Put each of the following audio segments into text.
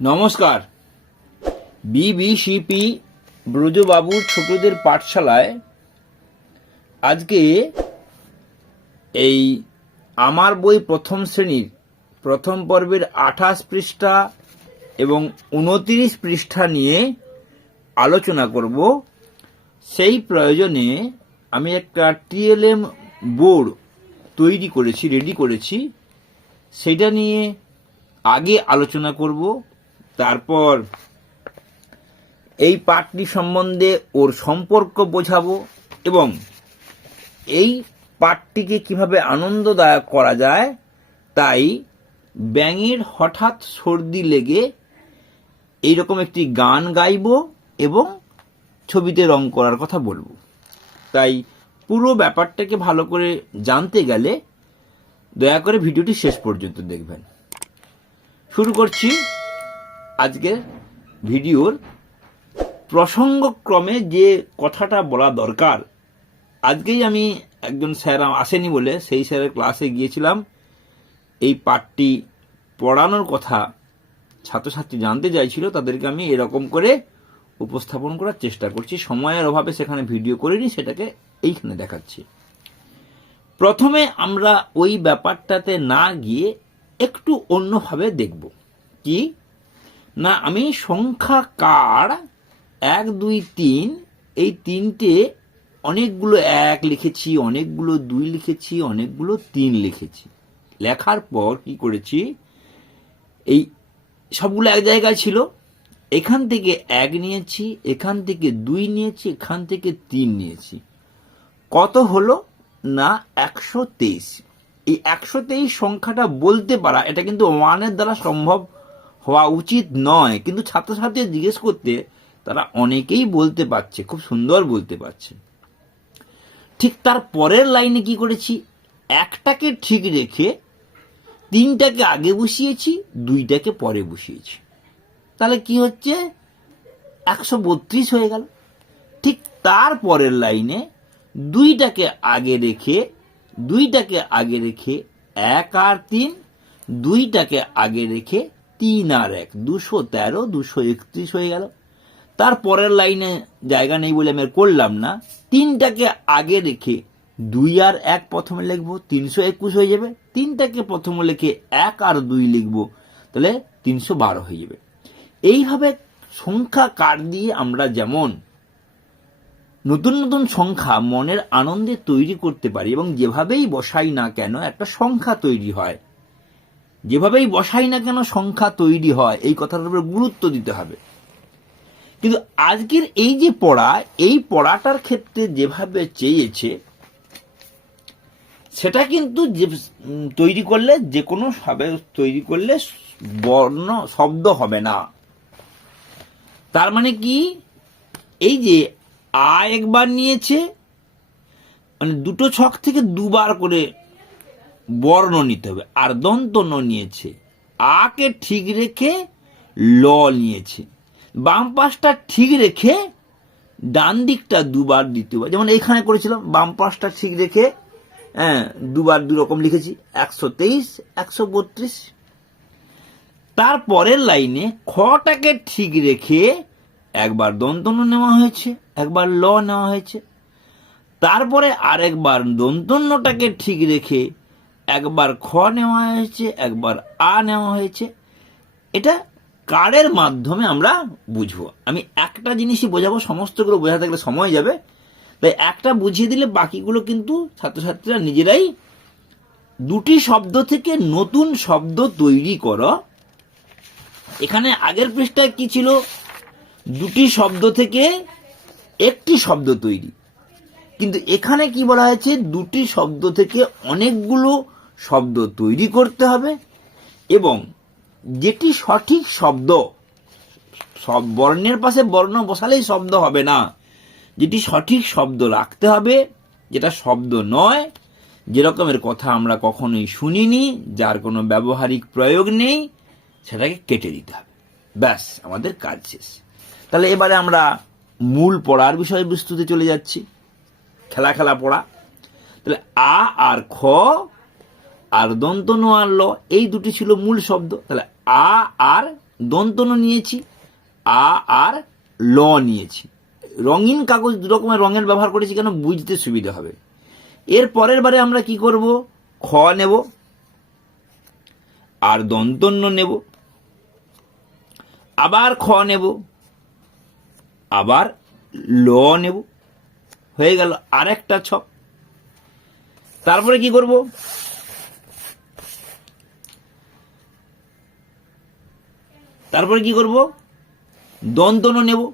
নমস্কার। বিবিসিপি ব্রজবাবুর ছোটদের পাঠশালায় আজকে এই আমার বই প্রথম শ্রেণির প্রথম পর্বের আঠাশ পৃষ্ঠা এবং উনত্রিশ পৃষ্ঠা নিয়ে আলোচনা করব। সেই প্রয়োজনে আমি একটা টিএলএম বোর্ড তৈরি করেছি রেডি করেছি। সেটা নিয়ে আগে আলোচনা করব। তারপর এই পাঠটি সম্বন্ধে ওর সম্পর্ক বোঝাবো এবং এই পাঠটিকে কীভাবে আনন্দদায়ক করা যায় তাই ব্যাঙের হঠাৎ সর্দি লেগে এইরকম একটি গান গাইব এবং ছবিতে রং করার কথা বলব। তাই পুরো ব্যাপারটাকে ভালো করে জানতে গেলে দয়া করে ভিডিওটি শেষ পর্যন্ত দেখবেন। শুরু করছি আজকের ভিডিওর প্রসঙ্গক্রমে যে কথাটা বলা দরকার, আজকেই আমি একজন স্যার আসেনি বলে সেই স্যারের ক্লাসে গিয়েছিলাম। এই পাঠটি পড়ানোর কথা ছাত্রছাত্রী জানতে চাইছিল, তাদেরকে আমি এরকম করে উপস্থাপন করার চেষ্টা করছি। সময়ের অভাবে সেখানে ভিডিও করিনি, সেটাকে এইখানে দেখাচ্ছি। প্রথমে আমরা ওই ব্যাপারটাতে না গিয়ে একটু অন্যভাবে দেখব। কি? না, আমি সংখ্যা কার? এক, দুই, তিন। এই তিনটে অনেকগুলো এক লিখেছি, অনেকগুলো দুই লিখেছি, অনেকগুলো তিন লিখেছি। লেখার পর কি করেছি? এই সবগুলো এক জায়গায় ছিল। এখান থেকে এক নিয়েছি, এখান থেকে দুই নিয়েছি, এখান থেকে তিন নিয়েছি। কত হলো? না, একশো তেইশ। এই একশো তেইশ সংখ্যাটা বলতে পারা, এটা কিন্তু ওয়ানের দ্বারা সম্ভব হওয়া উচিত নয়। কিন্তু ছাত্রছাত্রী জিজ্ঞেস করতে তারা অনেকেই বলতে পারছে, খুব সুন্দর বলতে পারছে। ঠিক তার পরের লাইনে কি করেছি? একটাকে ঠিক রেখে তিনটাকে আগে বসিয়েছি, দুইটাকে পরে বসিয়েছি। তাহলে কি হচ্ছে? একশো বত্রিশ হয়ে গেল। ঠিক তার পরের লাইনে দুইটাকে আগে রেখে, দুইটাকে আগে রেখে এক আর তিন, দুইটাকে আগে রেখে তিন আর এক, দুশো তেরো, দুশো একত্রিশ হয়ে গেল। তার পরের লাইনে জায়গা নেই বলে আমি আর করলাম না। তিনটাকে আগে রেখে দুই আর এক প্রথমে লিখব, তিনশো একুশ হয়ে যাবে। তিনটাকে প্রথমে লিখে এক আর দুই লিখব, তাহলে তিনশো বারো হয়ে যাবে। এইভাবে সংখ্যা কার্ড দিয়ে আমরা যেমন নতুন নতুন সংখ্যা মনের আনন্দে তৈরি করতে পারি এবং যেভাবেই বসাই না কেন একটা সংখ্যা তৈরি হয়। যেভাবেই বসাই না কেন সংখ্যা তৈরি হয়, এই কথাটার উপর গুরুত্ব দিতে হবে। কিন্তু আজকের এই যে পড়া, এই পড়াটার ক্ষেত্রে যেভাবে চেয়েছে, সেটা কিন্তু যে তৈরি করলে, যে কোনো ভাবে তৈরি করলে বর্ণ, শব্দ হবে না। তার মানে কি? এই যে আ একবার নিয়েছে মানে দুটো ছক থেকে দুবার করে বর্ণ নিতে হবে। আর দন্ত ন নিয়েছে। আকে ঠিক রেখে ল নিয়েছে। বাম পাশটা ঠিক রেখে ডান দিকটা দুবার দিতে হবে। যেমন এখানে করেছিলাম, বাম পাশটা ঠিক রেখে হ্যাঁ দুবার দু রকম লিখেছি। একশো তেইশ, একশো বত্রিশ। তারপরের লাইনে খটাকে ঠিক রেখে একবার দন্তন্য নেওয়া হয়েছে, একবার ল নেওয়া হয়েছে। তারপরে আরেকবার দন্তন্যটাকে ঠিক রেখে একবার খ নেওয়া হয়েছে, একবার আ নেওয়া হয়েছে। এটা কারের মাধ্যমে আমরা বুঝব। আমি একটা জিনিসই বোঝাবো, সমস্তগুলো বোঝাতে গেলে সময় যাবে। তাই একটা বুঝিয়ে দিলে বাকিগুলো কিন্তু ছাত্রছাত্রীরা নিজেরাই দুটি শব্দ থেকে নতুন শব্দ তৈরি করো। এখানে আগের পৃষ্ঠায় কি ছিল? দুটি শব্দ থেকে একটি শব্দ তৈরি। কিন্তু এখানে কি বলা হয়েছে? দুটি শব্দ থেকে অনেকগুলো শব্দ তৈরি করতে হবে এবং যেটি সঠিক শব্দ, সব বর্ণের পাশে বর্ণ বসালেই শব্দ হবে না। যেটি সঠিক শব্দ রাখতে হবে, যেটা শব্দ নয়, যে রকমের কথা আমরা কখনোই শুনিনি, যার কোনো ব্যবহারিক প্রয়োগ নেই, সেটাকে কেটে দিতে হবে। ব্যাস, আমাদের কাজ শেষ। তাহলে এবারে আমরা মূল পড়ার বিষয়বস্তুতে চলে যাচ্ছি। খেলা খেলা পড়া। তাহলে আ আর খ আর দন্ত নো আর ল, এই দুটি ছিল মূল শব্দ। তাহলে আ আর দন্তন নিয়েছি, আ আর ল নিয়েছি। রঙিন কাগজ দু রকমের রঙের ব্যবহার করেছি কেন? বুঝতে সুবিধা হবে। এর পরের বারে আমরা কি করব? খ নেব, আর দন্তন্য নেব, আবার খ নেব, আবার ল নেব। হয়ে গেল আরেকটা ছক। তারপরে কি করব? তারপরে কি করব? দন্তন্য নেব।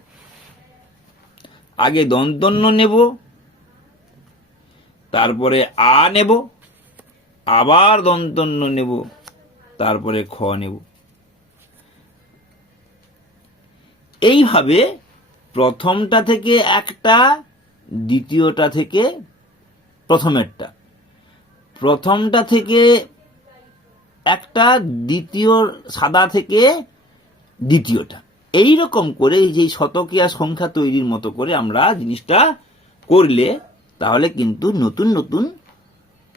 আগে দন্তন্য নেব। তারপরে আ নেব। আবার দন্তন্য নেব। তারপরে খ নেব। এইভাবে প্রথমটা থেকে একটা, দ্বিতীয়টা থেকে প্রথমেরটা। প্রথমটা থেকে একটা, দ্বিতীয় সাদা থেকে দ্বিতীয়টা। এই রকম করে যে শতকিয়া সংখ্যা তৈরির মতো করে আমরা জিনিসটা করলে তাহলে কিন্তু নতুন নতুন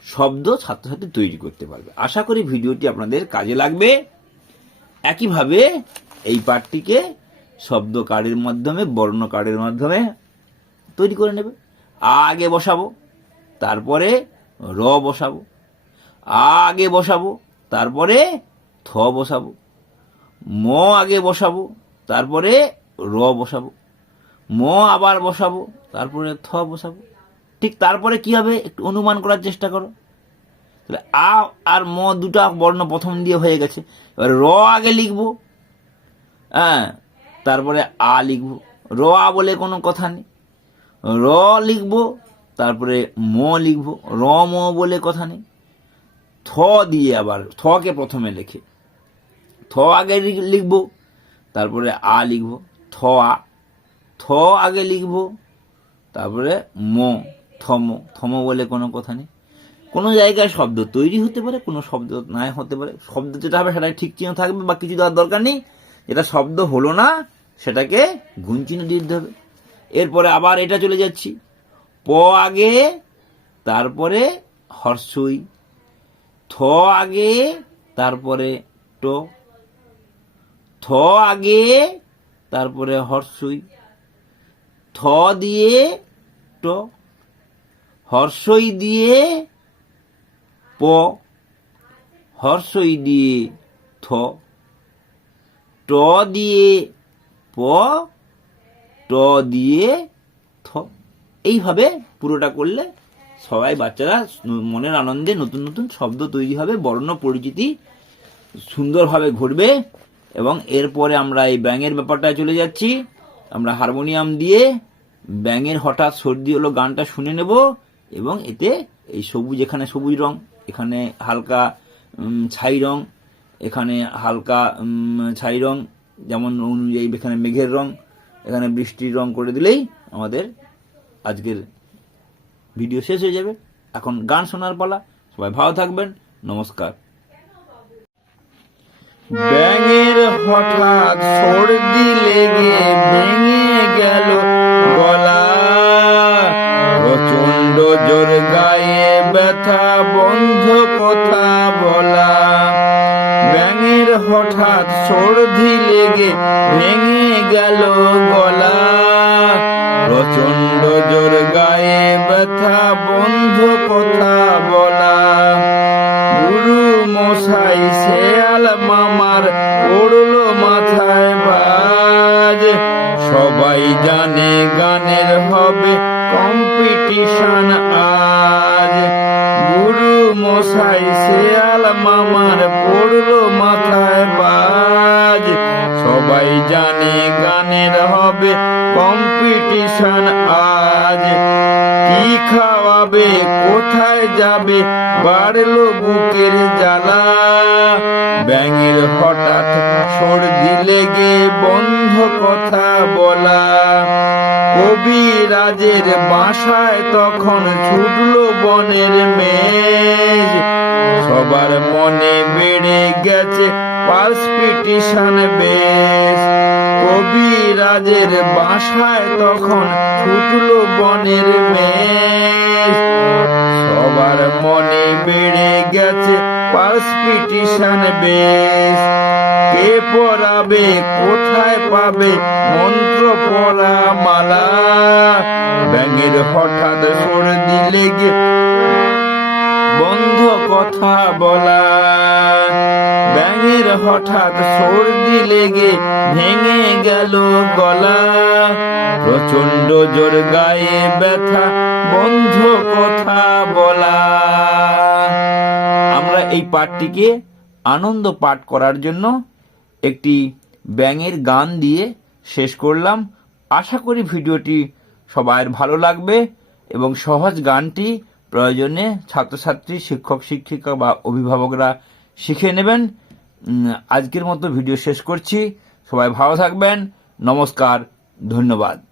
শব্দ ছাত্রছাত্রী তৈরি করতে পারবে। আশা করি ভিডিওটি আপনাদের কাজে লাগবে। একইভাবে এই পাঠটিকে শব্দ কার্ডের মাধ্যমে, বর্ণ কার্ডের মাধ্যমে তৈরি করে নেবে। আগে বসাবো, তারপরে র বসাবো। আগে বসাবো, তারপরে থ বসাবো। ম আগে বসাবো, তারপরে র বসাবো। ম আবার বসাবো, তারপরে থ বসাবো। ঠিক তারপরে কি হবে? একটু অনুমান করার চেষ্টা করো। তাহলে আ আর ম দুটা বর্ণ প্রথম দিয়ে হয়ে গেছে। এবার র আগে লিখব হ্যাঁ তারপরে আ লিখব। র আ বলে কোনো কথা নেই। র লিখব, তারপরে ম লিখব। র ম বলে কথা নেই। থ দিয়ে আবার থকে প্রথমে লেখে। থ আগে লিখ- লিখব, তারপরে আ লিখব, থ আ, থ আগে লিখব, তারপরে ম, থম থম বলে কোনো কথা নেই। কোনো জায়গায় শব্দ তৈরি হতে পারে, কোনো শব্দ নাই হতে পারে। শব্দ যেটা হবে সেটা ঠিক চিহ্ন থাকবে বা কিছু দেওয়ার দরকার নেই। যেটা শব্দ হলো না, সেটাকে গুণ চিহ্ন দিয়ে দিতে হবে। এরপরে আবার এটা চলে যাচ্ছি। প আগে, তারপরে হর্ষই। থ আগে, তারপরে ট। থ আগে, তারপরে হর্ষই। থ দিয়ে ট। হর্ষই দিয়ে প। হর্ষই দিয়ে থ। ট দিয়ে প। ট দিয়ে থ। এইভাবে পুরোটা করলে সবাই বাচ্চারা মনের আনন্দে নতুন নতুন শব্দ তৈরি হবে, বর্ণ পরিচিতি সুন্দরভাবে ঘটবে। এবং এরপরে আমরা এই ব্যাঙের ব্যাপারটায় চলে যাচ্ছি। আমরা হারমোনিয়াম দিয়ে ব্যাঙের হঠাৎ সর্দি হলো গানটা শুনে নেব এবং এতে এই সবুজ, এখানে সবুজ রং, এখানে হালকা ছাই রং, এখানে হালকা ছাই রং, যেমন অনুযায়ী এখানে মেঘের রং, এখানে বৃষ্টির রং করে দিলেই আমাদের আজকের ভিডিও শেষ হয়ে যাবে। এখন গান শোনার পালা। সবাই ভালো থাকবেন। নমস্কার। ব্যাঙের হঠাৎ সর্দি লেগে ভেঙে গেল গলা। প্রচণ্ড জোর গায়ে ব্যথা, বন্ধ কথা বলা। ব্যাঙের হঠাৎ সর্দি লেগে ভেঙে গেল গলা। বাড়লো বুকের জ্বালা। ব্যাঙের হঠাৎ সর্দি লেগে বন্ধ কথা বলা। কবিরাজের বাসায় তখন ছুটলো বনের মেয়ে সবার মনে বেড়ে গেছে পার্সপিটিশন বেশ। কবিরাজের বাসায় তখন ছুটলো বনের মেষ। সবার মনে বেড়ে গেছে পার্সপিটিশন বেশ। কে পড়াবে, কোথায় পাবে, মন্ত্র পড়া মালা। ব্যাঙের হঠাৎ সর্দি লেগে বন্ধ কথা বলা। ব্যাঙের হঠাৎ সর্দি লেগে ভেঙে গেল গলা। প্রচণ্ড জোর গায়ে ব্যথা, বন্ধ কথা বলা। আমরা এই পাঠটিকে আনন্দ পাঠ করার জন্য একটি ব্যাঙের গান দিয়ে শেষ করলাম। আশা করি ভিডিওটি সবার ভালো লাগবে এবং সহজ গানটি প্রয়োজনে ছাত্রছাত্রী, শিক্ষক, শিক্ষিকা বা অভিভাবকরা শিখে নেবেন। আজকের মতো ভিডিও শেষ করছি। সবাই ভালো থাকবেন। নমস্কার, ধন্যবাদ।